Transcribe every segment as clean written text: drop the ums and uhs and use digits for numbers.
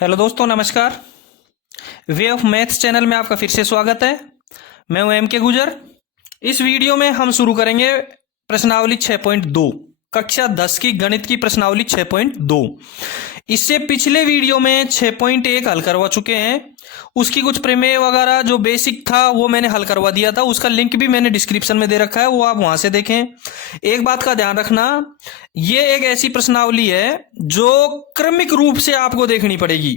Hello दोस्तों, नमस्कार। Way of maths channel में आपका फिर से स्वागत है। मैं हूं एम के गुजर। इस वीडियो में हम शुरू करेंगे प्रश्नावली 6.2, कक्षा 10 की गणित की प्रश्नावली 6.2। इससे पिछले वीडियो में 6.1 हल करवा चुके हैं। उसकी कुछ प्रमेय वगैरह जो बेसिक था वो मैंने हल करवा दिया था। उसका लिंक भी मैंने डिस्क्रिप्शन में दे रखा है, वो आप वहां से देखें। एक बात का ध्यान रखना, ये एक ऐसी प्रश्नावली है जो क्रमिक रूप से आपको देखनी पड़ेगी,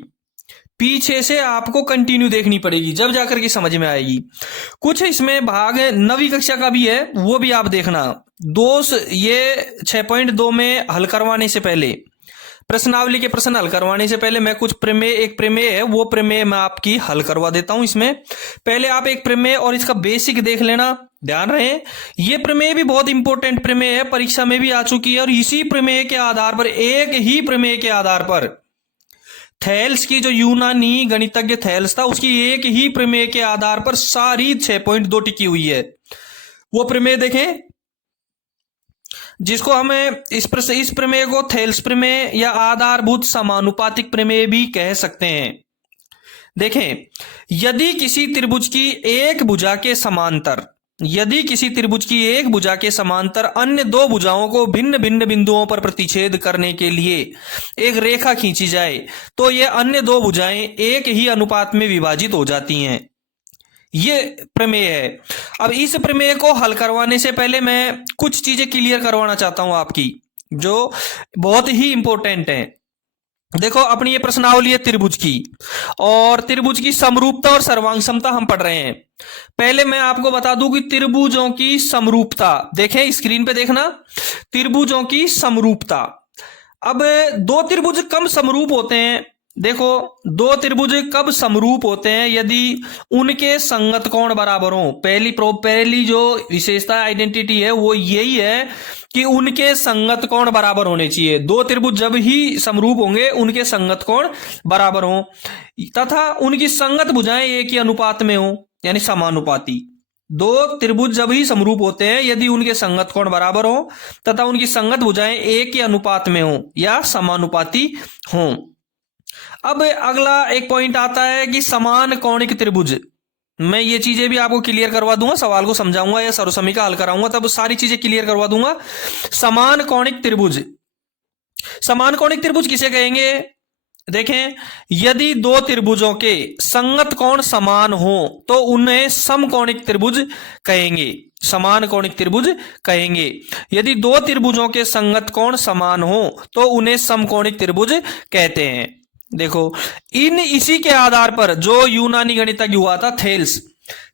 पीछे से आपको कंटिन्यू देखनी पड़ेगी, जब जाकर के समझ में आएगी। कुछ इसमें भाग 9वीं कक्षा का भी है, वो भी आप देखना। दोस्त, ये 6.2 में हल करवाने से पहले, प्रश्नावली के प्रश्न हल करवाने से पहले मैं कुछ प्रमेय, एक प्रमेय है वो प्रमेय मैं आपकी हल करवा देता हूं। इसमें पहले आप एक प्रमेय और इसका बेसिक देख लेना। ध्यान रहे, ये प्रमेय भी बहुत इंपॉर्टेंट प्रमेय है, परीक्षा में भी आ चुकी है। और इसी प्रमेय के आधार पर, एक ही प्रमेय के आधार पर, थेल्स की जो यूनानी गणितज्ञ थेल्स था, उसकी एक ही प्रमेय के आधार पर सारी 6.2 टिकी हुई है। वो प्रमेय देखें जिसको हमें इस प्रमेय को थेल्स प्रमेय या आधारभूत समानुपातिक प्रमेय भी कह सकते हैं। देखें, यदि किसी त्रिभुज की एक भुजा के समांतर, यदि किसी त्रिभुज की एक भुजा के समांतर अन्य दो भुजाओं को भिन्न भिन्न बिंदुओं पर प्रतिच्छेद करने के लिए एक रेखा खींची जाए, तो ये अन्य दो भुजाएं एक ही अनुपात में विभाजित हो जाती हैं। ये प्रमेय है। अब इस प्रमेय को हल करवाने से पहले मैं कुछ चीजें क्लियर करवाना चाहता हूं आपकी, जो बहुत ही इंपॉर्टेंट है। देखो, अपनी ये प्रश्नावली है त्रिभुज की, और त्रिभुज की समरूपता और सर्वांग समता हम पढ़ रहे हैं। पहले मैं आपको बता दूं कि त्रिभुजों की समरूपता, देखें स्क्रीन पे देखना, त्रिभुजों की समरूपता। अब दो त्रिभुज कब समरूप होते हैं? देखो, दो त्रिभुज कब समरूप होते हैं? यदि उनके संगत कोण बराबर हो। पहली जो विशेषता आइडेंटिटी है वो यही है कि उनके संगत कोण बराबर होने चाहिए। दो त्रिभुज जब ही समरूप होंगे, उनके संगत कोण बराबर हो, तथा उनकी संगत भुजाएं एक ही अनुपात में हो, यानी समानुपाती। दो त्रिभुज जब ही समरूप होते हैं यदि उनके संगत कोण बराबर हो तथा उनकी संगत भुजाएं एक ही अनुपात में हो या समानुपाती हो। अब अगला एक पॉइंट आता है कि समान कोणिक त्रिभुज। मैं ये चीजें भी आपको क्लियर करवा दूंगा, सवाल को समझाऊंगा या सर्वसमीका हल कराऊंगा, तब सारी चीजें क्लियर करवा दूंगा। समान कोणिक त्रिभुज, समान कोणिक त्रिभुज किसे कहेंगे? देखें, यदि दो त्रिभुजों के संगत कोण समान हो तो उन्हें समकोणिक त्रिभुज कहेंगे, समान कोणिक त्रिभुज कहेंगे। यदि दो त्रिभुजों के संगत कोण समान हो तो उन्हें समकोणिक त्रिभुज कहते हैं। देखो, इसी के आधार पर जो यूनानी गणितज्ञ हुआ था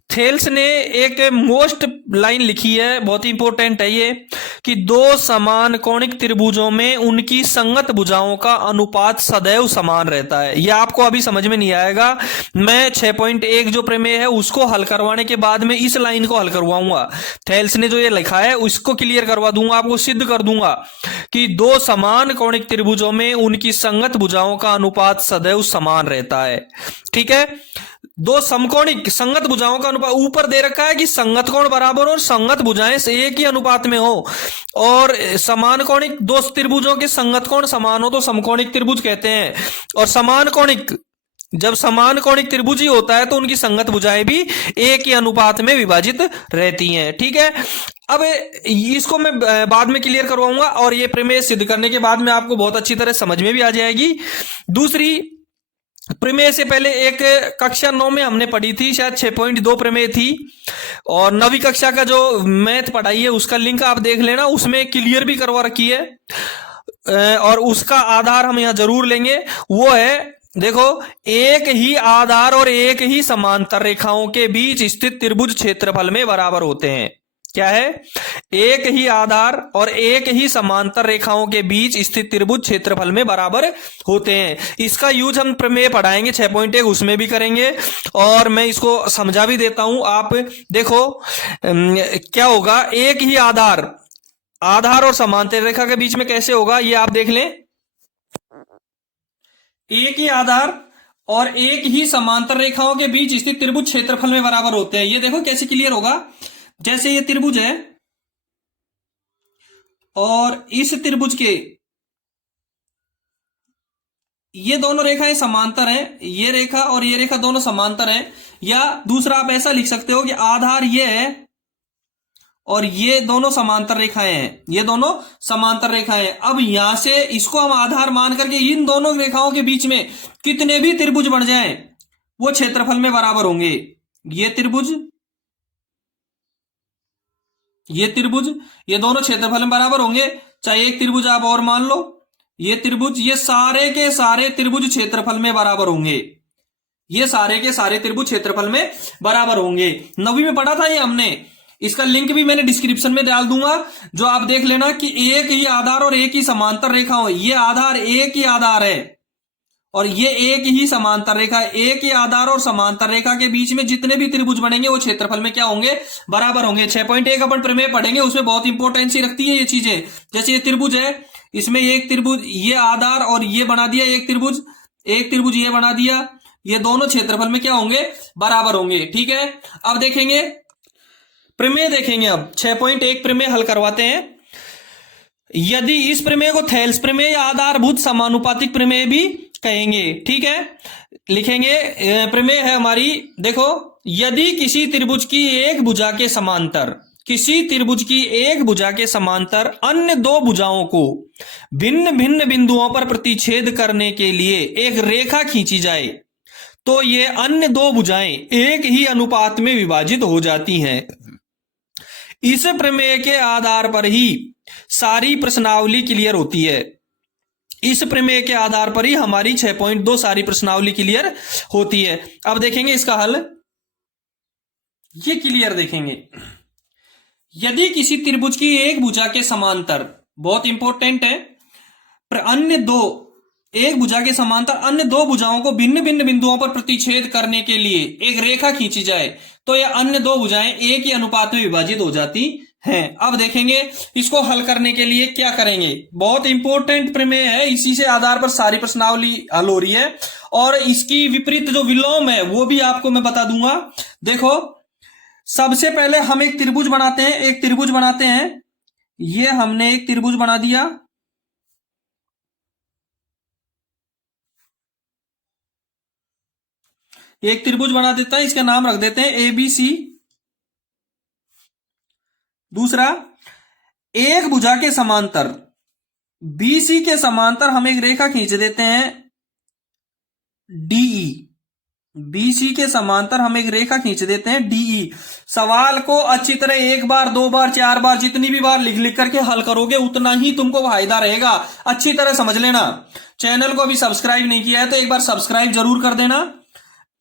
थेल्स ने एक मोस्ट लाइन लिखी है, बहुत ही इंपॉर्टेंट है ये, कि दो समान कोणिक त्रिभुजों में उनकी संगत भुजाओं का अनुपात सदैव समान रहता है। यह आपको अभी समझ में नहीं आएगा। मैं 6.1 जो प्रमेय है उसको हल करवाने के बाद में इस लाइन को हल करवाऊंगा। थेल्स ने जो ये लिखा है उसको क्लियर करवा दूंगा, आपको सिद्ध कर दूंगा कि दो समान कोणिक त्रिभुजों में उनकी संगत भुजाओं का अनुपात सदैव समान रहता है। ठीक है, दो समकोणिक संगत भुजाओं का अनुपात ऊपर दे रखा है कि संगत कोण बराबर और संगत भुजाएं से एक ही अनुपात में हो, और समान कोणिक दो त्रिभुजों के संगत कोण समान हो तो समकोणिक त्रिभुज कहते हैं। और समान कोणिक, जब समान कोणिक त्रिभुज ही होता है तो उनकी संगत भुजाएं भी एक ही अनुपात में विभाजित रहती हैं। ठीक है, अब इसको मैं बाद में क्लियर करवाऊंगा, और ये प्रमेय सिद्ध करने के बाद में आपको बहुत अच्छी तरह समझ में भी आ जाएगी। दूसरी प्रमेय से पहले एक कक्षा 9 में हमने पढ़ी थी, शायद 6.2 प्रमेय थी, और 9वीं कक्षा का जो मैथ पढ़ाई है उसका लिंक आप देख लेना, उसमें क्लियर भी करवा रखी है, और उसका आधार हम यहां जरूर लेंगे। वो है, देखो, एक ही आधार और एक ही समांतर रेखाओं के बीच स्थित त्रिभुज क्षेत्रफल में बराबर होते हैं। क्या है? एक ही आधार और एक ही समांतर रेखाओं के बीच स्थित त्रिभुज क्षेत्रफल में बराबर होते हैं। इसका यूज हम प्रमेय पढ़ाएंगे 6.1, उसमें भी करेंगे, और मैं इसको समझा भी देता हूं। आप देखो क्या होगा, एक ही आधार और समांतर रेखा के बीच में कैसे होगा ये आप देख लें। एक ही आधार और एक ही समांतर रेखाओं के बीच स्थित त्रिभुज क्षेत्रफल में बराबर होते हैं। ये देखो कैसे क्लियर होगा। जैसे ये त्रिभुज है और इस त्रिभुज के ये दोनों रेखाएं समांतर हैं, ये रेखा और ये रेखा दोनों समांतर हैं। या दूसरा आप ऐसा लिख सकते हो कि आधार ये है और ये दोनों समांतर रेखाएं हैं, ये दोनों समांतर रेखाएं हैं। अब यहां से इसको हम आधार मान करके इन दोनों रेखाओं के बीच में कितने भी त्रिभुज बन जाएं वो क्षेत्रफल में बराबर होंगे। ये त्रिभुज, ये त्रिभुज, ये दोनों क्षेत्रफल में बराबर होंगे। चाहे एक त्रिभुज आप और मान लो, ये त्रिभुज, ये सारे के सारे त्रिभुज क्षेत्रफल में बराबर होंगे। ये सारे के सारे त्रिभुज क्षेत्रफल में बराबर होंगे। 9वीं में पढ़ा था ये हमने, इसका लिंक भी मैंने डिस्क्रिप्शन में डाल दूंगा, जो आप देख लेना कि एक ही आधार और एक ही समांतर रेखा हो। ये आधार एक ही आधार है और ये एक ही समांतर रेखा है। एक ही आधार और समांतर रेखा के बीच में जितने भी त्रिभुज बनेंगे वो क्षेत्रफल में क्या होंगे, बराबर होंगे। 6.1 अपन प्रमेय पढ़ेंगे, उसमें बहुत इंपॉर्टेंसी रखती है ये चीजें। जैसे ये त्रिभुज है, इसमें एक त्रिभुज, ये आधार और ये बना दिया एक त्रिभुज, एक त्रिभुज ये बना दिया, ये दोनों क्षेत्रफल में क्या होंगे, बराबर होंगे। ठीक है, अब देखेंगे प्रमेय, देखेंगे अब 6.1 प्रमेय हल करवाते हैं। यदि इस प्रमेय को थेल्स प्रमेय या आधारभूत समानुपातिक प्रमेय भी कहेंगे। ठीक है, लिखेंगे। प्रमेय है हमारी, देखो, यदि किसी त्रिभुज की एक भुजा के समांतर, किसी त्रिभुज की एक भुजा के समांतर अन्य दो भुजाओं को भिन्न भिन्न बिंदुओं पर प्रतिच्छेद करने के लिए एक रेखा खींची जाए तो ये अन्य दो भुजाएं एक ही अनुपात में विभाजित हो जाती हैं। इस प्रमेय के आधार पर ही सारी प्रश्नावली क्लियर होती है। इस प्रमेय के आधार पर ही हमारी 6.2 सारी प्रश्नावली क्लियर होती है। अब देखेंगे इसका हल, ये क्लियर देखेंगे। यदि किसी त्रिभुज की एक भुजा के समांतर, बहुत इंपॉर्टेंट है, अन्य दो, एक भुजा के समांतर अन्य दो भुजाओं को भिन्न भिन्न बिंदुओं पर प्रतिच्छेद करने के लिए एक रेखा खींची जाए तो यह अन्य दो भुजाएं एक ही अनुपात में विभाजित हो जाती हैं। अब देखेंगे इसको हल करने के लिए क्या करेंगे। बहुत इंपॉर्टेंट प्रमेय है, इसी से आधार पर सारी प्रश्नावली हल हो रही है और इसकी विपरीत जो विलोम है वो भी आपको मैं बता दूंगा। देखो, सबसे पहले हम एक त्रिभुज बनाते हैं, एक त्रिभुज बनाते हैं। ये हमने एक त्रिभुज बना दिया, एक त्रिभुज बना देता है, इसका नाम रख देते हैं ABC। दूसरा, एक भुजा के समांतर BC के समांतर हम एक रेखा खींच देते हैं DE। BC के समांतर हम एक रेखा खींच देते हैं DE। सवाल को अच्छी तरह एक बार, दो बार, चार बार, जितनी भी बार लिख लिख करके हल करोगे उतना ही तुमको फायदा रहेगा। अच्छी तरह समझ लेना। चैनल को अभी सब्सक्राइब नहीं किया है तो एक बार सब्सक्राइब जरूर कर देना।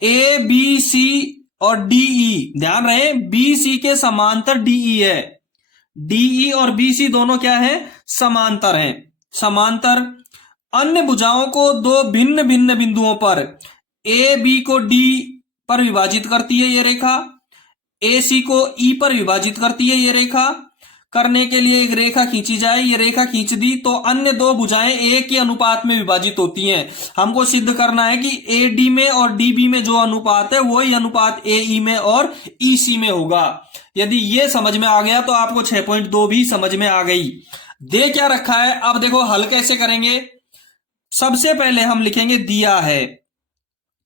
ABC और DE, ध्यान रहे, BC के समांतर DE है। DE और BC दोनों क्या है, समांतर हैं। समांतर अन्य भुजाओं को दो भिन्न भिन्न बिंदुओं पर AB को D पर विभाजित करती है ये रेखा, AC को E पर विभाजित करती है ये रेखा। करने के लिए एक रेखा खींची जाए, ये रेखा खींच दी तो अन्य दो भुजाएं एक ही अनुपात में विभाजित होती हैं। हमको सिद्ध करना है कि AD में और DB में जो अनुपात है वही अनुपात AE में और EC में होगा। यदि ये समझ में आ गया तो आपको 6.2 भी समझ में आ गई। दे क्या रखा है, अब देखो हल कैसे करेंगे। सबसे पहले हम लिखेंगे दिया है,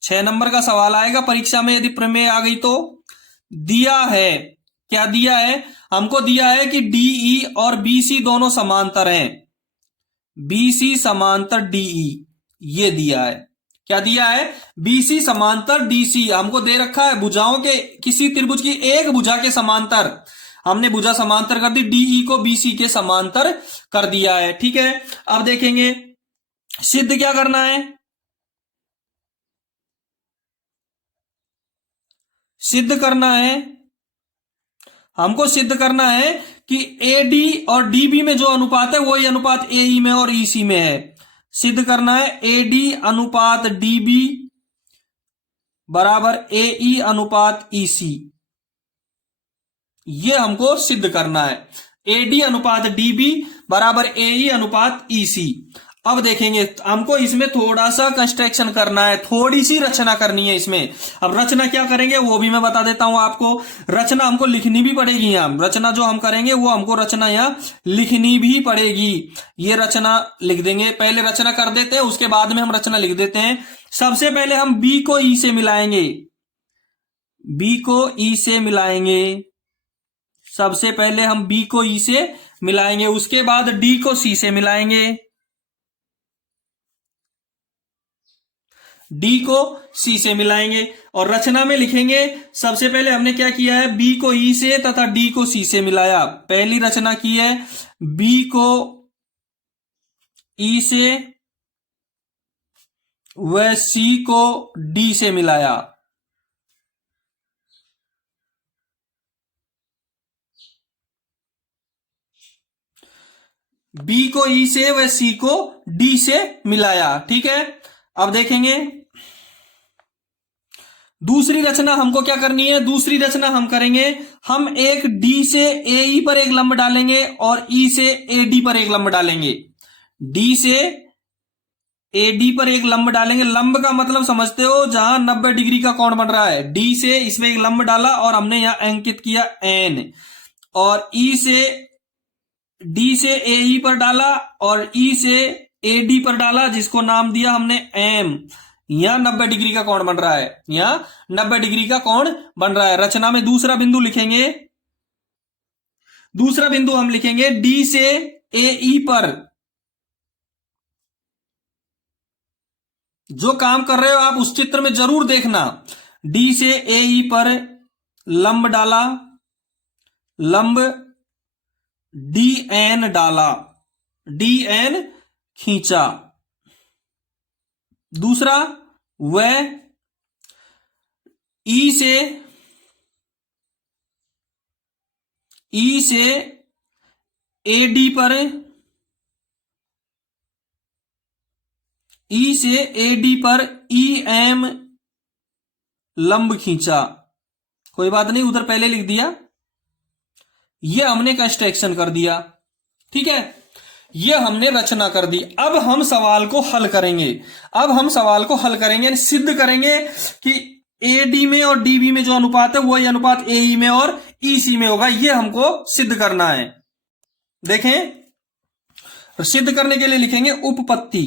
6 नंबर का सवाल आएगा परीक्षा में यदि प्रमेय आ गई तो। दिया है, क्या दिया है, हमको दिया है कि DE और BC दोनों समांतर हैं। BC समांतर DE, ये दिया है। क्या दिया है, BC समांतर DC। हमको दे रखा है भुजाओं के, किसी त्रिभुज की एक भुजा के समांतर, हमने भुजा समांतर कर दी, DE को BC के समांतर कर दिया है। ठीक है, अब देखेंगे सिद्ध क्या करना है। सिद्ध करना है, हमको सिद्ध करना है कि AD और DB में जो अनुपात है वही अनुपात AE में और EC में है। सिद्ध करना है AD अनुपात DB बराबर AE अनुपात EC, ये हमको सिद्ध करना है। AD अनुपात DB बराबर AE अनुपात EC। अब देखेंगे हमको इसमें थोड़ा सा कंस्ट्रक्शन करना है, थोड़ी सी रचना करनी है इसमें। अब रचना क्या करेंगे वो भी मैं बता देता हूं आपको। रचना हमको लिखनी भी पड़ेगी, यहाँ रचना जो हम करेंगे वो हमको रचना यहाँ लिखनी भी पड़ेगी। ये रचना लिख देंगे, पहले रचना कर देते हैं उसके बाद में हम रचना लिख देते हैं। सबसे पहले हम बी को ई से मिलाएंगे, बी को ई से मिलाएंगे, सबसे पहले हम बी को ई से मिलाएंगे, उसके बाद डी को सी से मिलाएंगे, डी को सी से मिलाएंगे और रचना में लिखेंगे। सबसे पहले हमने क्या किया है, बी को ई से तथा डी को सी से मिलाया। पहली रचना की है बी को ई से व सी को डी से मिलाया। बी को ई से व सी को डी से मिलाया, ठीक है। अब देखेंगे दूसरी रचना हमको क्या करनी है। दूसरी रचना हम करेंगे, हम एक डी से ए ई पर एक लंब डालेंगे और ई से ए डी पर एक लंब डालेंगे। डी से ए डी पर एक लंब डालेंगे। लंब का मतलब समझते हो, जहां 90 डिग्री का कोण बन रहा है। डी से इसमें एक लंब डाला और हमने यहां अंकित किया एन, और ई से डी से ए ई पर डाला और ई से ए डी पर डाला, जिसको नाम दिया हमने एम। यहां 90 डिग्री का कोण बन रहा है, यहां 90 डिग्री का कोण बन रहा है। रचना में दूसरा बिंदु लिखेंगे, दूसरा बिंदु हम लिखेंगे डी से ए ई पर। जो काम कर रहे हो आप उस चित्र में जरूर देखना। डी से ए ई पर लंब डाला, लंब डी एन डाला, डी एन खींचा। दूसरा वह ई से ए डी पर, ई से ए डी पर ई एम लंब खींचा। कोई बात नहीं, उधर पहले लिख दिया, यह हमने कंस्ट्रक्शन कर दिया, ठीक है। यह हमने रचना कर दी। अब हम सवाल को हल करेंगे, अब हम सवाल को हल करेंगे, सिद्ध करेंगे कि ए डी में और डी बी में जो अनुपात है वही अनुपात ए ई में और ई सी में होगा। यह हमको सिद्ध करना है। देखें, सिद्ध करने के लिए लिखेंगे उपपत्ति।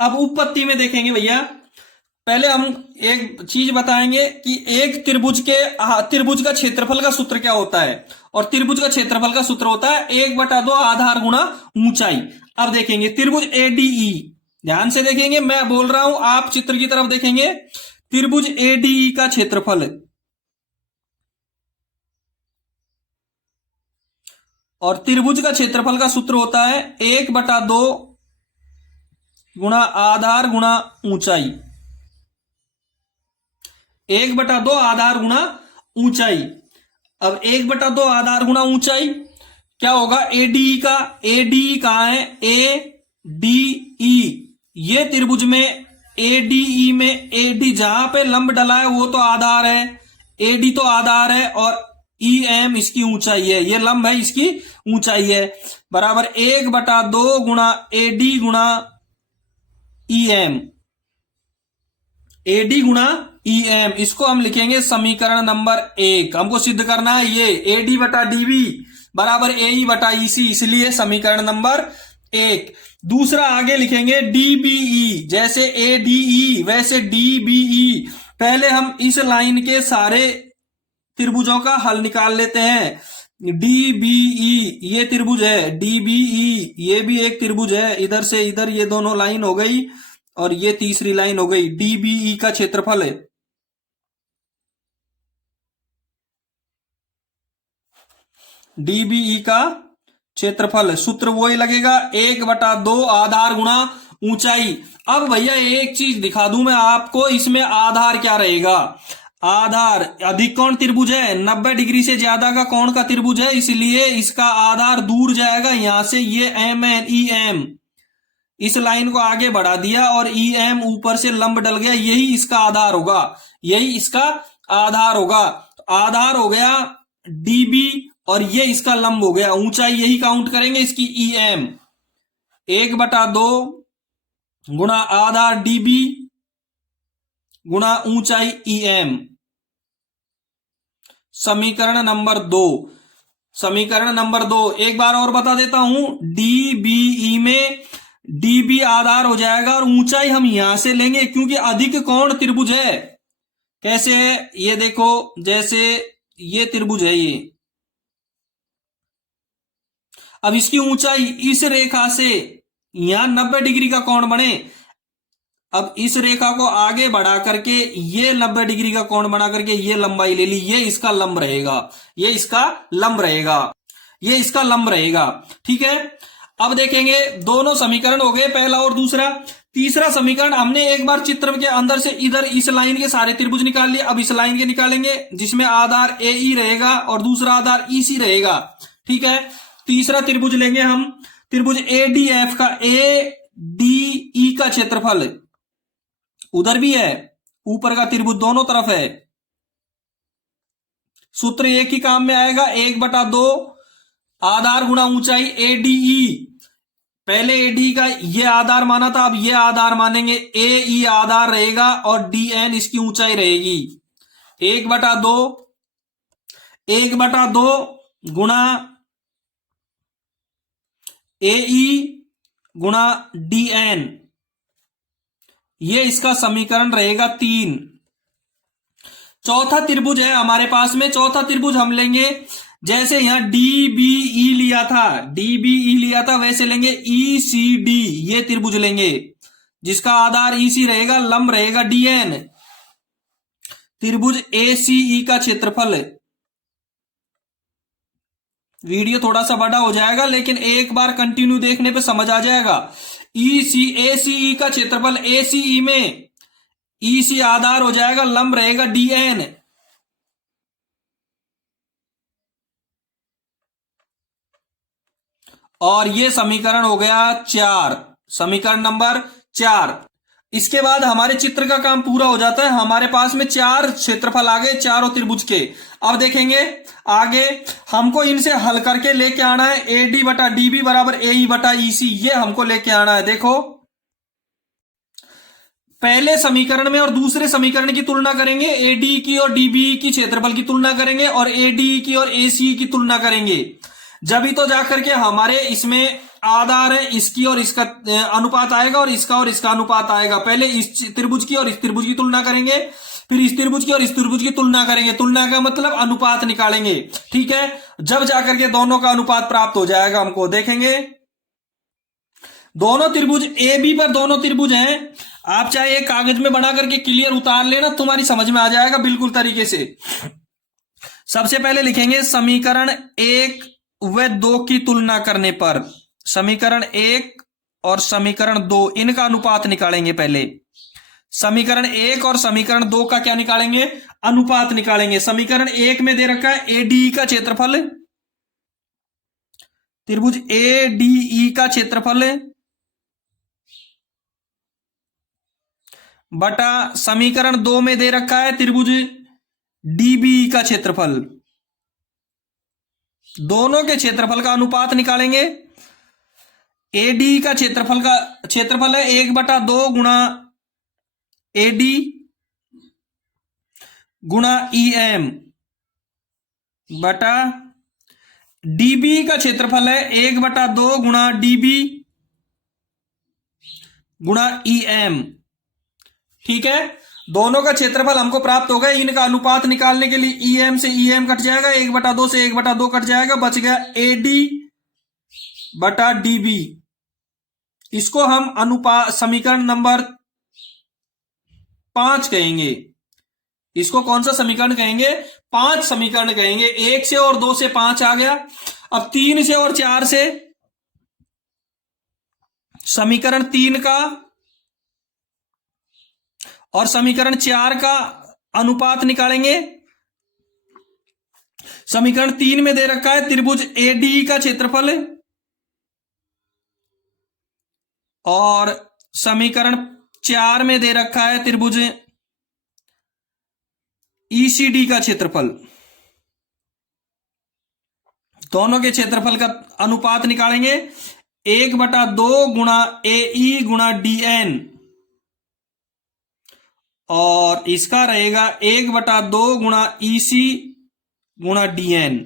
अब उपपत्ति में देखेंगे भैया, पहले हम एक चीज बताएंगे कि एक त्रिभुज का क्षेत्रफल का सूत्र क्या होता है। और त्रिभुज का क्षेत्रफल का सूत्र होता है 1/2 आधार गुणा ऊंचाई। अब देखेंगे त्रिभुज एडीई, ध्यान से देखेंगे, मैं बोल रहा हूं आप चित्र की तरफ देखेंगे। त्रिभुज एडीई का क्षेत्रफल और त्रिभुज का क्षेत्रफल का सूत्र होता है 1/2 गुणा आधार गुणा ऊंचाई। 1/2 आधार गुणा ऊंचाई। अब 1/2 आधार गुणा ऊंचाई क्या होगा, एडीई का। एडीई कहां है, एडीई, ये त्रिभुज में एडीई में एडी जहां पे लंब डला है वो तो आधार है, एडी तो आधार है और ई एम इसकी ऊंचाई है, ये लंब है इसकी ऊंचाई है, बराबर 1/2 गुणा एडी गुणा ई एम, एडी गुणा ई एम। इसको हम लिखेंगे समीकरण नंबर 1। हमको सिद्ध करना है ये एडी बटा डीबी बराबर एई बटा ईसी, इसलिए समीकरण नंबर 1। दूसरा आगे लिखेंगे डीबीई, जैसे एडीई वैसे डीबीई। पहले हम इस लाइन के सारे त्रिभुजों का हल निकाल लेते हैं। डीबीई ये त्रिभुज है, डीबीई ये भी एक त्रिभुज है, इधर से इधर ये दोनों लाइन हो गई और ये तीसरी लाइन हो गई। डीबीई का क्षेत्रफल है, डीबीई का क्षेत्रफल सूत्र वही लगेगा 1/2 आधार गुणा ऊंचाई। अब भैया एक चीज दिखा दूं मैं आपको, इसमें आधार क्या रहेगा। आधार अधिक कोण त्रिभुज है, 90 डिग्री से ज्यादा का कोण का त्रिभुज है, इसलिए इसका आधार दूर जाएगा यहां से। ये एम एन ई एम, इस लाइन को आगे बढ़ा दिया और ई एम ऊपर से लंब डल गया, यही इसका आधार होगा, यही इसका आधार होगा। आधार हो गया डीबी और ये इसका लंब हो गया। ऊंचाई यही काउंट करेंगे इसकी EM, 1/2 गुणा आधार DB गुणा ऊंचाई EM। समीकरण नंबर 2, समीकरण नंबर 2 एक बार और बता देता हूं। DBE में DB आधार हो जाएगा और ऊंचाई हम यहां से लेंगे क्योंकि अधिक कोण त्रिभुज है। कैसे है ये देखो, जैसे ये त्रिभुज है ये, अब इसकी ऊंचाई इस रेखा से यहां 90 डिग्री का कोण बने। अब इस रेखा को आगे बढ़ा करके ये 90 डिग्री का कोण बना करके ये लंबाई ले ली, ये इसका लंब रहेगा, ये इसका लंब रहेगा, ये इसका लंब रहेगा। ठीक है, अब देखेंगे दोनों समीकरण हो गए, पहला और दूसरा। तीसरा समीकरण हमने एक बार चित्र के अंदर से इधर इस लाइन के सारे त्रिभुज निकाल लिए, अब इस लाइन के निकालेंगे जिसमें आधार AE रहेगा और दूसरा आधार EC रहेगा। ठीक है, तीसरा त्रिभुज लेंगे हम, त्रिभुज ADF का ADE का क्षेत्रफल उधर भी है, ऊपर का त्रिभुज दोनों तरफ है। सूत्र एक ही काम में आएगा, 1/2 आधार गुणा ऊंचाई ADE। पहले AD का ये आधार माना था, अब ये आधार मानेंगे, AE आधार रहेगा और DN इसकी ऊंचाई रहेगी। 1/2 गुणा AE गुणा DN, ये इसका समीकरण रहेगा 3। चौथा त्रिभुज है हमारे पास में, चौथा त्रिभुज हम लेंगे जैसे यहां DBE लिया था, DBE लिया था वैसे लेंगे ECD, ये त्रिभुज लेंगे जिसका आधार EC रहेगा, लंब रहेगा DN। त्रिभुज ACE का क्षेत्रफल, वीडियो थोड़ा सा बड़ा हो जाएगा लेकिन एक बार कंटिन्यू देखने पे समझ आ जाएगा। ACE का क्षेत्रफल, ACE में EC आधार हो जाएगा, लंब रहेगा DN। और ये समीकरण हो गया 4, समीकरण नंबर 4। इसके बाद हमारे चित्र का काम पूरा हो जाता है, हमारे पास में 4 क्षेत्रफल आ गए चारों त्रिभुज के। अब देखेंगे आगे हमको इनसे हल करके लेके आना है AD/DB बराबर AE/EC, ये हमको लेके आना है। देखो पहले समीकरण में और दूसरे समीकरण की तुलना करेंगे, AD की और DB की क्षेत्रफल की तुलना करेंगे और AD की और ACE की तुलना करेंगे, जब ही तो जाकर के हमारे इसमें आधार है इसकी और इसका अनुपात आएगा और इसका अनुपात आएगा। पहले इस त्रिभुज की और इस त्रिभुज की तुलना करेंगे, फिर इस त्रिभुज की और इस त्रिभुज की तुलना करेंगे, तुलना का मतलब अनुपात निकालेंगे। ठीक है, जब जाकर के दोनों का अनुपात प्राप्त हो जाएगा हमको, देखेंगे दोनों त्रिभुज AB पर दोनों त्रिभुज हैं, आप चाहे एक कागज में बना करके क्लियर उतार लेना, तुम्हारी समझ में आ जाएगा बिल्कुल तरीके से। सबसे पहले लिखेंगे समीकरण 1 व 2 की तुलना करने पर, समीकरण 1 और समीकरण 2 इनका अनुपात निकालेंगे। पहले समीकरण 1 और समीकरण 2 का क्या निकालेंगे, अनुपात निकालेंगे। समीकरण 1 में दे रखा है ADE का क्षेत्रफल, त्रिभुज ADE का क्षेत्रफल बटा समीकरण 2 में दे रखा है त्रिभुज DBE का क्षेत्रफल। दोनों के क्षेत्रफल का अनुपात निकालेंगे। ADE का क्षेत्रफल है 1/2 गुणा AD गुणा EM बटा DBE का क्षेत्रफल है 1/2 गुणा DB गुणा EM। ठीक है, दोनों का क्षेत्रफल हमको प्राप्त हो गया, इनका अनुपात निकालने के लिए EM से EM कट जाएगा, 1/2 से 1/2 कट जाएगा, बच गया AD/DB। इसको हम अनुपात समीकरण नंबर 5 कहेंगे। इसको कौन सा समीकरण कहेंगे, 5 समीकरण कहेंगे। 1 से और 2 से 5 आ गया, अब 3 से और 4 से समीकरण 3 का और समीकरण 4 का अनुपात निकालेंगे। समीकरण 3 में दे रखा है त्रिभुज ADE का क्षेत्रफल और समीकरण 4 में दे रखा है त्रिभुज ECD का क्षेत्रफल। दोनों के क्षेत्रफल का अनुपात निकालेंगे 1/2 गुणा AE गुणा DN, और इसका रहेगा 1/2 गुणा EC गुणा DN।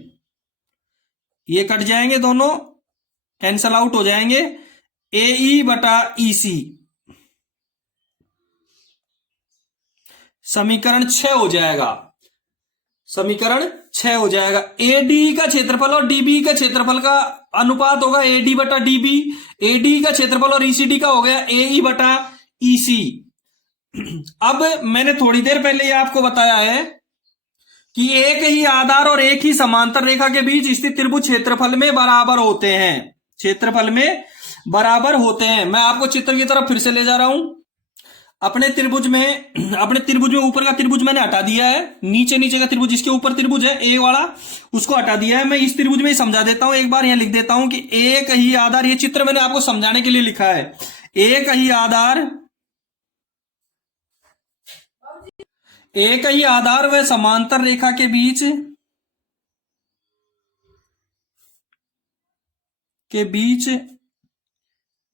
ये कट जाएंगे, दोनों कैंसल आउट हो जाएंगे। AE/EC समीकरण 6 हो जाएगा। समीकरण 6 हो जाएगा। AD का क्षेत्रफल और DB का क्षेत्रफल का अनुपात होगा AD/DB। AD का क्षेत्रफल और ECD का हो गया AE/EC। अब मैंने थोड़ी देर पहले ये आपको बताया है कि एक ही आधार और एक ही समांतर रेखा के बीच स्थित त्रिभुज क्षेत्रफल में बराबर होते हैं। क्षेत्रफल में बराबर होते हैं। मैं आपको चित्र की तरफ फिर से ले जा रहा हूं। अपने त्रिभुज में ऊपर का त्रिभुज मैंने हटा दिया है, नीचे का त्रिभुज जिसके ऊपर त्रिभुज है ए वाला, उसको हटा दिया है। मैं इस त्रिभुज में ही समझा देता हूं। एक बार यहां लिख देता हूं कि एक ही आधार, ये चित्र मैंने आपको समझाने के लिए लिखा है। एक ही आधार व समांतर रेखा के बीच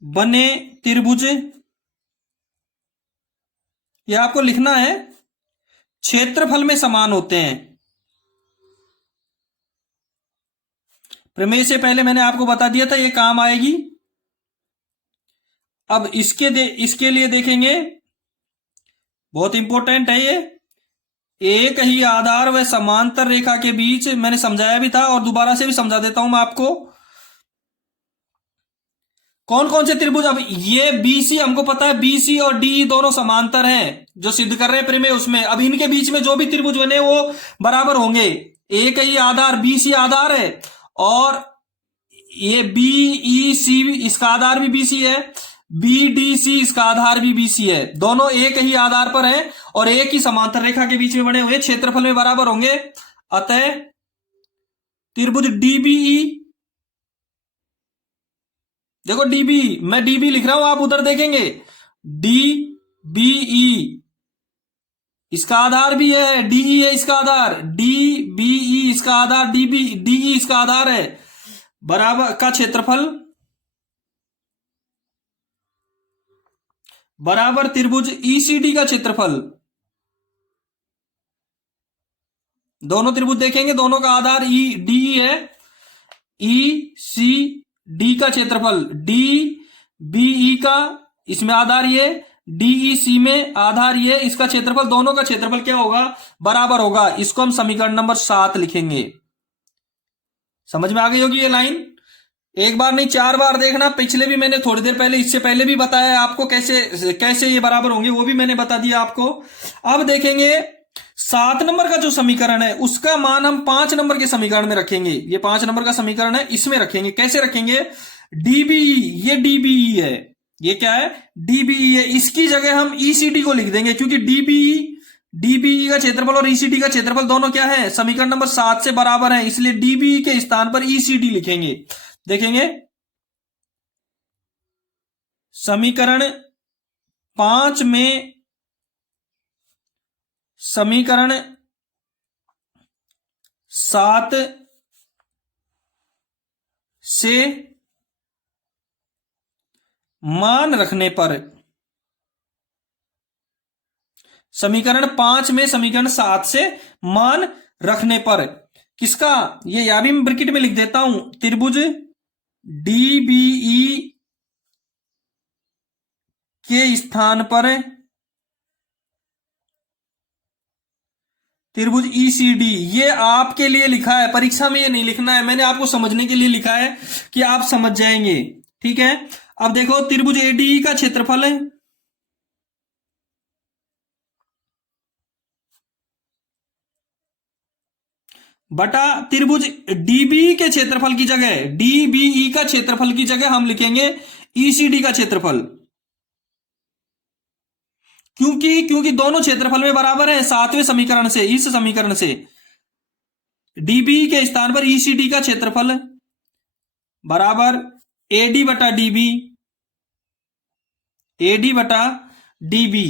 बने त्रिभुज, यह आपको लिखना है, क्षेत्रफल में समान होते हैं। प्रमेय से पहले मैंने आपको बता दिया था ये काम आएगी। अब इसके लिए देखेंगे, बहुत इंपॉर्टेंट है ये। एक ही आधार व समांतर रेखा के बीच, मैंने समझाया भी था और दोबारा से भी समझा देता हूं मैं आपको। कौन कौन से त्रिभुज, अब ये BC हमको पता है, BC और DE दोनों समांतर हैं, जो सिद्ध कर रहे हैं प्रमेय उसमें। अब इनके बीच में जो भी त्रिभुज बने वो बराबर होंगे। एक ही आधार BC आधार है, और ये BEC इसका आधार भी BC है, BDC इसका आधार भी BC है। दोनों एक ही आधार पर हैं और एक ही समांतर रेखा के बीच में बने हुए, क्षेत्रफल में बराबर होंगे। अतः त्रिभुज DBE, देखो DBE, मैं DB लिख रहा हूं, आप उधर देखेंगे DBE इसका आधार भी है, DE है इसका आधार, DBE इसका आधार, DE इसका आधार है, बराबर का क्षेत्रफल बराबर त्रिभुज ECD का क्षेत्रफल। दोनों त्रिभुज देखेंगे, दोनों का आधार DE है, ECD का क्षेत्रफल DBE का, इसमें आधार ये, DEC में आधार ये, इसका क्षेत्रफल, दोनों का क्षेत्रफल क्या होगा, बराबर होगा। इसको हम समीकरण नंबर 7 लिखेंगे। समझ में आ गई होगी ये लाइन। एक बार नहीं 4 बार देखना। पिछले भी मैंने थोड़ी देर पहले, इससे पहले भी बताया आपको कैसे ये बराबर होंगे, वो भी मैंने बता दिया आपको। अब देखेंगे 7 नंबर का जो समीकरण है उसका मान हम 5 नंबर के समीकरण में रखेंगे। ये 5 नंबर का समीकरण है, इसमें रखेंगे। कैसे रखेंगे, DBE, ये DBE है, ये क्या है, DBE है। इसकी जगह हम ECD को लिख देंगे, क्योंकि DBE का क्षेत्रफल और ECD का क्षेत्रफल दोनों क्या है, समीकरण नंबर 7 से बराबर है, इसलिए DBE के स्थान पर ECD लिखेंगे। देखेंगे समीकरण 5 में, समीकरण 7 से मान रखने पर, समीकरण 5 में समीकरण 7 से मान रखने पर किसका, ये या भी मैं ब्रैकेट में लिख देता हूं, त्रिभुज DBE के स्थान पर त्रिभुज ECD, ये आपके लिए लिखा है, परीक्षा में ये नहीं लिखना है, मैंने आपको समझने के लिए लिखा है कि आप समझ जाएंगे। ठीक है। अब देखो त्रिभुज ADE का क्षेत्रफल है बटा त्रिभुज DBE के क्षेत्रफल की जगह, DBE का क्षेत्रफल की जगह हम लिखेंगे ECD का क्षेत्रफल। क्योंकि दोनों क्षेत्रफल में बराबर है। 7वें समीकरण से, इस समीकरण से DBE के स्थान पर ECD का क्षेत्रफल बराबर AD/DB, AD/DB।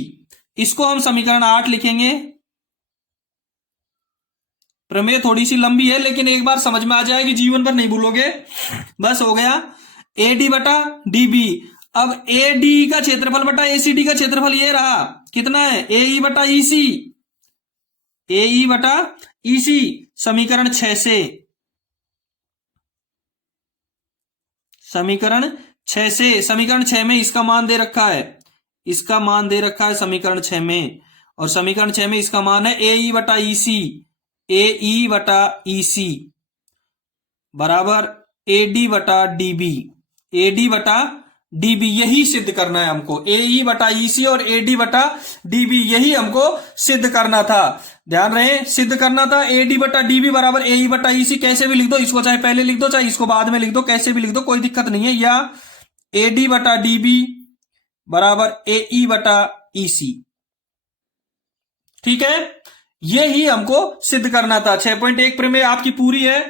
इसको हम समीकरण 8 लिखेंगे। प्रमेय थोड़ी सी लंबी है लेकिन एक बार समझ में आ जाएगी, जीवन भर नहीं भूलोगे। बस हो गया AD बटा DB। अब AD का क्षेत्रफल बटा ACD का क्षेत्रफल ये रहा, कितना है, AE बटा EC, AE बटा EC, समीकरण 6 से, समीकरण 6 से, समीकरण 6 में इसका मान दे रखा है, इसका मान दे रखा है समीकरण 6 में, और समीकरण 6 में इसका मान है AE बटा EC, AE बटा EC बराबर AD बटा DB, AD बटा DB, यही सिद्ध करना है हमको। AE बटा EC और AD बटा DB यही हमको सिद्ध करना था, ध्यान रहे, सिद्ध करना था। AD बटा DB बराबर AE बटा EC, कैसे भी लिख दो, इसको चाहे पहले लिख दो चाहे इसको बाद में लिख दो, कैसे भी लिख दो कोई दिक्कत नहीं है, या AD बटा DB बराबर AE बटा EC, ठीक है, यही हमको सिद्ध करना था। 6.1 प्रमेय आपकी पूरी है।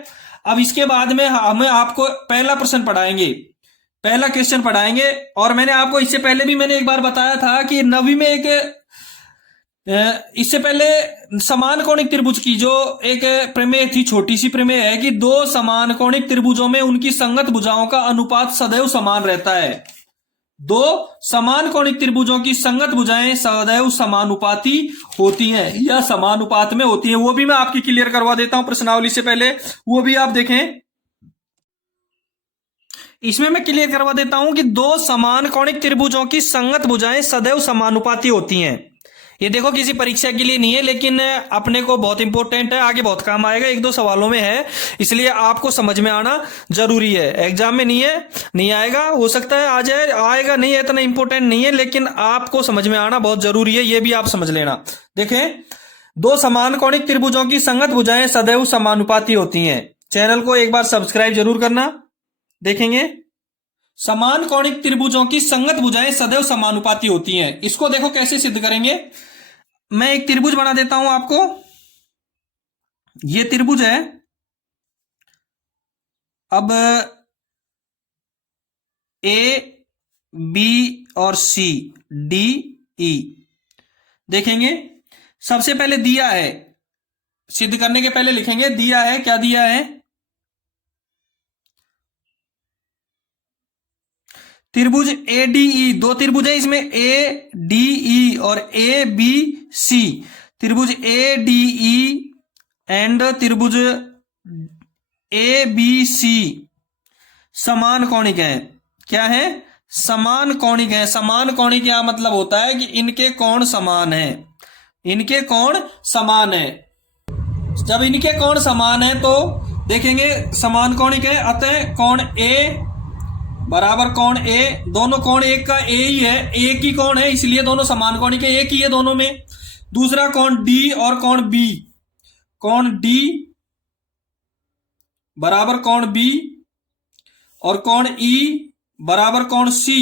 अब इसके बाद में हमें आपको पहला प्रश्न पढ़ाएंगे, पहला क्वेश्चन पढ़ाएंगे। और मैंने आपको इससे पहले भी मैंने एक बार बताया था कि 9वीं में एक, इससे पहले समान कोणिक त्रिभुज की जो एक प्रमेय थी, छोटी सी प्रमेय है कि दो समान कोणिक त्रिभुजों में उनकी संगत भुजाओं का अनुपात सदैव समान रहता है। दो समान कोणिक त्रिभुजों की संगत भुजाएं सदैव समानुपाती होती हैं या समानुपात में होती हैं। वो भी मैं आपकी क्लियर करवा देता हूं प्रश्नावली से पहले, वो भी आप देखें। इसमें मैं क्लियर करवा देता हूं कि दो समान कोणिक त्रिभुजों की संगत भुजाएं सदैव समानुपाती होती हैं। ये देखो किसी परीक्षा के लिए नहीं है लेकिन अपने को बहुत इंपॉर्टेंट है, आगे बहुत काम आएगा, एक दो सवालों में है, इसलिए आपको समझ में आना जरूरी है। एग्जाम में नहीं है, नहीं आएगा, हो सकता है आ जाए, आएगा नहीं है, इतना इंपॉर्टेंट नहीं है, लेकिन आपको समझ में आना बहुत जरूरी है, ये भी आप समझ लेना। देखें, दो समान कोणिक त्रिभुजों की संगत भुजाएं सदैव समानुपाती होती हैं। चैनल को एक बार सब्सक्राइब जरूर करना। देखेंगे, समान कोणिक त्रिभुजों की संगत भुजाएं सदैव समानुपाती होती हैं। इसको देखो कैसे सिद्ध करेंगे। मैं एक त्रिभुज बना देता हूं आपको, ये त्रिभुज है। अब A, B और C, D, E देखेंगे। सबसे पहले दिया है, सिद्ध करने के पहले लिखेंगे दिया है, क्या दिया है, त्रिभुज ADE, दो त्रिभुज है इसमें ADE और ABC, त्रिभुज ADE एंड त्रिभुज ABC समान कोणिक है। क्या है, समान कोणिक है। समान कोणिक क्या मतलब होता है कि इनके कोण समान है, इनके कोण समान है। जब इनके कोण समान है तो देखेंगे समान कोणिक है, अतः कोण A बराबर कोण A, दोनों कोण एक का A ही है, एक ही कोण है, इसलिए दोनों समान कोणिक है, एक ही है दोनों में। दूसरा कोण D और कोण B, कोण D बराबर कोण B और कोण E बराबर कोण C।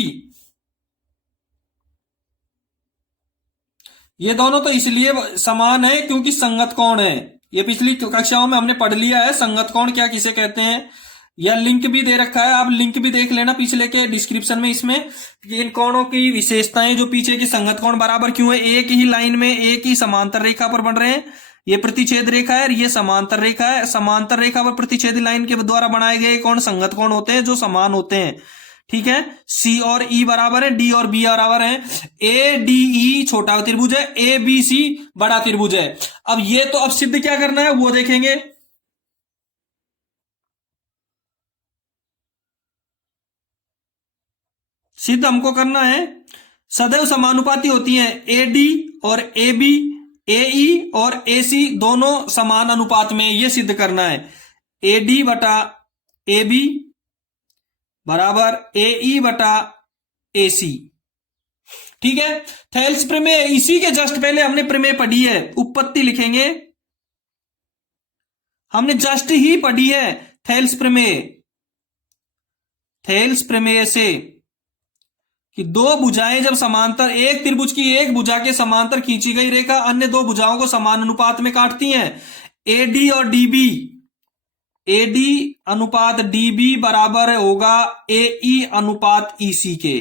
ये दोनों तो इसलिए समान है क्योंकि संगत कोण है। ये पिछली कक्षाओं में हमने पढ़ लिया है संगत कोण क्या किसे कहते हैं, यह लिंक भी दे रखा है, आप लिंक भी देख लेना पिछले के डिस्क्रिप्शन में। इसमें इन कोणों की विशेषताएं, जो पीछे की संगत कोण बराबर क्यों है, एक ही लाइन में एक ही समांतर रेखा पर बन रहे हैं। ये प्रतिच्छेद रेखा है और ये समांतर रेखा है। समांतर रेखा पर प्रतिच्छेदी लाइन के द्वारा बनाए गए कोण संगत कोण होते हैं जो समान होते हैं, ठीक है। C और E बराबर है, D और B बराबर है। ADE छोटा त्रिभुज है, ABC बड़ा त्रिभुज है। अब ये तो अब सिद्ध क्या करना है वो देखेंगे। सिद्ध हमको करना है सदैव समानुपाती होती हैं। AD और AB, AE और AC दोनों समान अनुपात में, ये सिद्ध करना है। AD बटा AB बराबर AE बटा AC, ठीक है। थेल्स प्रमेय, इसी के जस्ट पहले हमने प्रमेय पढ़ी है, उत्पत्ति लिखेंगे, हमने जस्ट ही पढ़ी है थेल्स प्रमेय। थेल्स प्रमेय से कि दो भुजाएं जब समांतर, एक त्रिभुज की एक भुजा के समांतर खींची गई रेखा अन्य दो भुजाओं को समान अनुपात में काटती हैं। AD और DB, AD अनुपात DB बराबर होगा AE अनुपात EC के।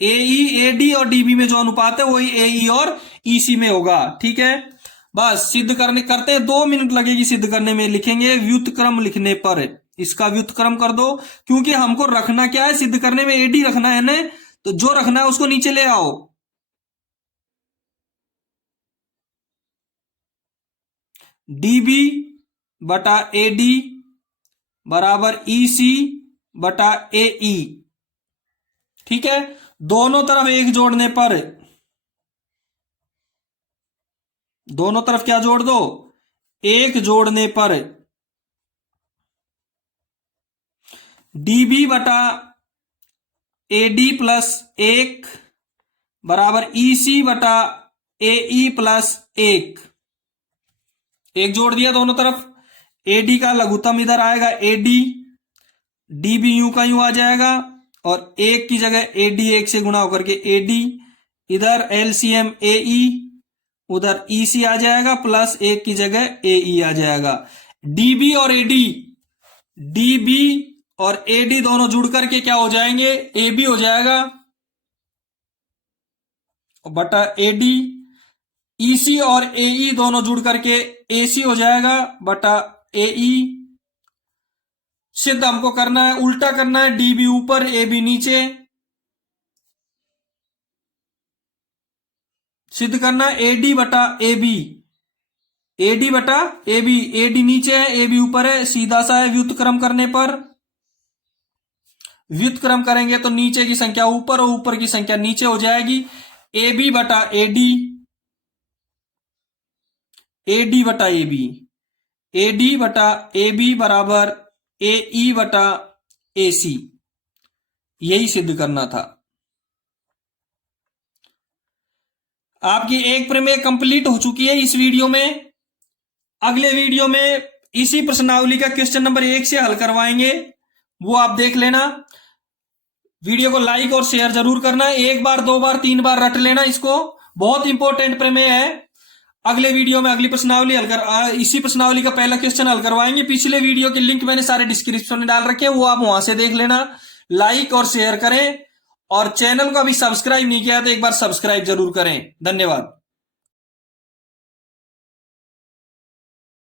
AE, AD और DB में जो अनुपात है वही AE और EC में होगा, ठीक है। बस सिद्ध करने करते हैं, 2 मिनट लगेगी सिद्ध करने में। लिखेंगे व्युत्क्रम लिखने पर इसका व्युत्क्रम कर दो, क्योंकि हमको रखना क्या है सिद्ध करने में, एडी रखना है ना, तो जो रखना है उसको नीचे ले आओ। डीबी बटा एडी बराबर ईसी बटा एई। ठीक है, दोनों तरफ एक जोड़ने पर, दोनों तरफ क्या जोड़ दो, एक जोड़ने पर डीबी बटा एडी प्लस 1 बराबर ईसी बटा एई प्लस 1। एक जोड़ दिया दोनों तरफ, एडी का लघुत्तम इधर आएगा एडी, डीबी यू का यू आ जाएगा, और 1 की जगह एडी 1 से गुणा होकर के एडी, इधर एलसीएम एई, उधर ईसी आ जाएगा, प्लस 1 की जगह एई आ जाएगा। डीबी और एडी, डीबी और एडी दोनों जुड़ करके क्या हो जाएंगे, एबी हो जाएगा बटा एडी, ईसी और एई दोनों जुड़ करके एसी हो जाएगा बटा एई। सिद्ध हमको करना है, उल्टा करना है, डीबी ऊपर एबी नीचे, सिद्ध करना है एडी बटा एबी, एडी बटा एबी, एडी नीचे है एबी ऊपर है, सीधा सा है। व्युत्क्रम करने पर, व्युत्क्रम करेंगे तो नीचे की संख्या ऊपर और ऊपर की संख्या नीचे हो जाएगी। एबी बटा एडी, एडी बटा एबी, एडी बटा एबी बराबर एई बटा एसी। यही सिद्ध करना था। आपकी एक प्रमेय कंप्लीट हो चुकी है इस वीडियो में। अगले वीडियो में इसी प्रश्नावली का क्वेश्चन नंबर 1 से हल करवाएंगे, वो आप देख लेना। वीडियो को लाइक और शेयर जरूर करना, 1 बार 2 बार 3 बार रट लेना इसको, बहुत इंपॉर्टेंट प्रमेय है। अगले वीडियो में अगली प्रश्नावली हल कर, इसी प्रश्नावली का पहला क्वेश्चन हल करवाएंगे। पिछले वीडियो के लिंक मैंने सारे डिस्क्रिप्शन में डाल रखे हैं, वो आप वहां से देख लेना। लाइक और शेयर करें, और चैनल को अभी सब्सक्राइब नहीं किया तो एक बार सब्सक्राइब जरूर करें। धन्यवाद।